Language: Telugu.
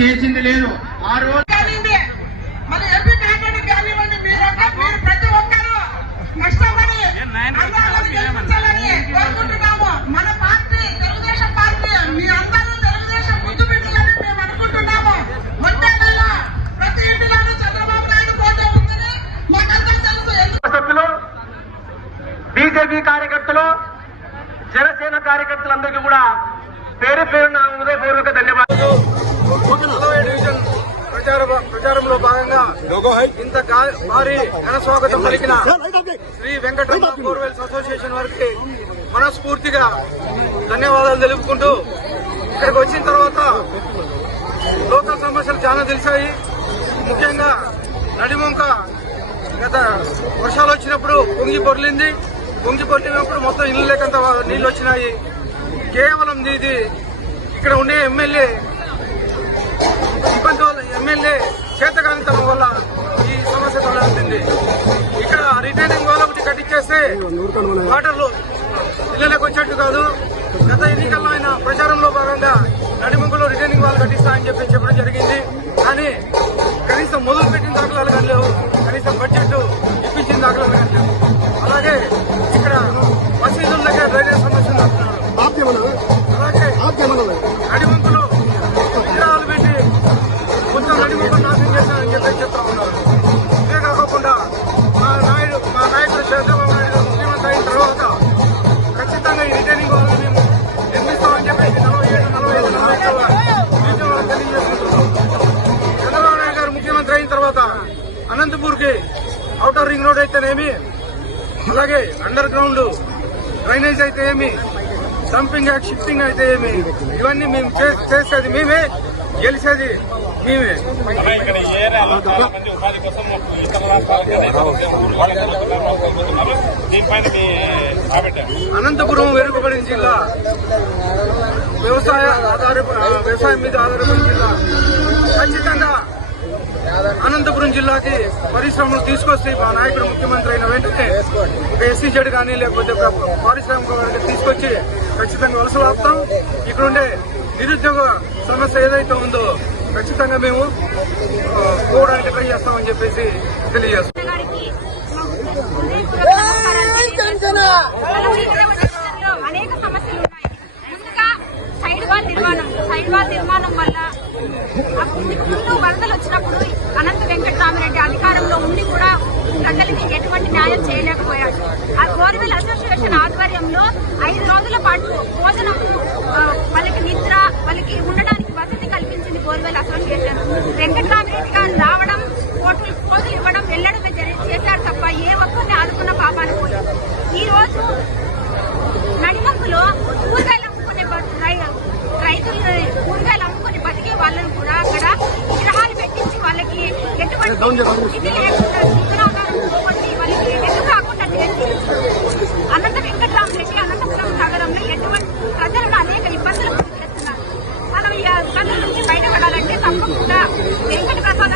చేసింది లేదు. ఆ రోజు మన ఎంపీ కాకండి కానివ్వండి, మీరు ప్రతి ఒక్కరూ కష్టపడి గెలిపించాలని కోరుకుంటున్నాము. మన పార్టీ తెలుగుదేశం పార్టీ, మీ అందరూ తెలుగుదేశం ముద్దు పెట్టాలని మేము అనుకుంటున్నాము. మొత్తంలో ప్రతి ఇంటిలోనూ చంద్రబాబు నాయుడు పోటీ ఉందని మాకంతా తెలుసు. సభ్యులు, బీజేపీ కార్యకర్తలు, జనసేన కార్యకర్తలందరికీ కూడా పేరు పేరున హృదయపూర్వక ధన్యవాదాలు. ప్రచారంలో భాగంగా ఇంత భారీ ఘన స్వాగతం పలికిన శ్రీ వెంకటరమణ బోర్వెల్స్ అసోసియేషన్ వారికి మనస్ఫూర్తిగా ధన్యవాదాలు తెలుపుకుంటూ, ఇక్కడికి వచ్చిన తర్వాత లోకల్ సమస్యలు చాలా తెలిసాయి. ముఖ్యంగా నడిమొంక గత వర్షాలు వచ్చినప్పుడు పొంగి పొర్లినప్పుడు మొత్తం ఇల్లు లేకంత నీళ్లు వచ్చినాయి. కేవలం ఇది ఇక్కడ ఉండే ఎమ్మెల్యే ఇబ్బంది వల్ల, ఎమ్మెల్యే చేతకానితనం వల్ల ఈ సమస్య తలెత్తింది. ఇక్కడ రిటైనింగ్ వాల్ ఒకటి కట్టించేస్తే వాటర్లు ఇళ్లలోకి వచ్చేట్టు కాదు. గత ఎన్నికల్లో ఆయన ప్రచారంలో భాగంగా నడిముంగులో రిటైనింగ్ వాల్ కట్టిస్తా అని చెప్పడం జరిగింది. కానీ కనీసం మొదలు పెట్టిన దాఖలాలు కానీ లేవు, కనీసం బడ్జెట్ ఇప్పించిన దాఖలాలు కానీ లేవు. అలాగే ఇక్కడ మసీదుల దగ్గర డ్రైనేజ్ సమస్యలు వస్తున్నారు. అలాగే నడిముంగులు విగ్రహాలు పెట్టి కొంచెం నడిముంగులు నాశనం చేశారని చెప్తా ఉన్నారు. ఇదే కాకుండా మా నాయకుడు చంద్రబాబు నాయుడు ముఖ్యమంత్రి అయిన తర్వాత ఖచ్చితంగా ఈ రిటైనింగ్ వాళ్ళని మేము నిర్మిస్తామని చెప్పేసి 47-45 తెలియజేస్తున్నాం. చంద్రబాబు నాయుడు గారు ముఖ్యమంత్రి అయిన తర్వాత అనంతపూర్ కి ఔటర్ రింగ్ రోడ్ అయితేనేమి, అలాగే అండర్ గ్రౌండ్ డ్రైనేజ్ అయితే ఏమి, డంపింగ్ యాక్ట్ షిఫ్టింగ్ అయితే ఏమి, ఇవన్నీ మేము చేసేది మేమే, గెలిచేది మేమే. అనంతపురం వెనుకబడిన జిల్లా, వ్యవసాయం మీద ఆధారపడిన జిల్లా. ఖచ్చితంగా అనంతపురం జిల్లాకి పరిశ్రమలు తీసుకొస్తే మా నాయకుడు ముఖ్యమంత్రి అయిన వెంటనే ఒక SEZ కానీ లేకపోతే పారిశ్రామిక వర్గం తీసుకొచ్చి ఖచ్చితంగా వలసలు ఆపుతాం. ఇక్కడుండే నిరుద్యోగ సమస్య ఏదైతే ఉందో ఖచ్చితంగా మేము పోవడానికి ట్రై చేస్తామని చెప్పేసి తెలియజేస్తాం. అనేక సమస్యలు ఉన్నాయి. ముందుగా సైడ్ వాల్ నిర్మాణం వల్ల ముందు వరదలు వచ్చినప్పుడు అనంత వెంకటరామిరెడ్డి అధికారంలో ఉండి కూడా ప్రజలకి ఎటువంటి న్యాయం చేయలేకపోయాడు. ఆ బోర్వెల్ అసోసియేషన్ ఆధ్వర్యంలో 5 రోజుల పాటు భోజనం, వాళ్ళకి నిద్ర, వాళ్ళకి ఉండడానికి వసతి కల్పించింది బోర్వెల్ అసోసియేషన్. వెంకటరామిరెడ్డి గారు రావడం, కోతులు ఇవ్వడం, వెళ్లడమే చేశారు తప్ప ఏ ఒక్కరిని ఆదుకున్న పాపాలు పోలేదు. ఈ రోజు నడిమంకులో కూరగాయలు అమ్ముకునే రైతులు కూరగాయలు అమ్ముకుని బతికే వాళ్ళని కూడా అక్కడ విగ్రహాలు పెట్టించి వాళ్ళకి ఎటువంటి ఇది లేకుండా వాళ్ళకి ఎదురు కాకుండా చేసి అనంత వెంకటరామరెడ్డి అనంతపురం నగరంలో ఎటువంటి ప్రజలను అనేక ఇబ్బందులు చేస్తున్నారు. మనం ఈ ఇబ్బందుల నుంచి బయటపడాలంటే తప్పకుండా వెంకట ప్రసాద్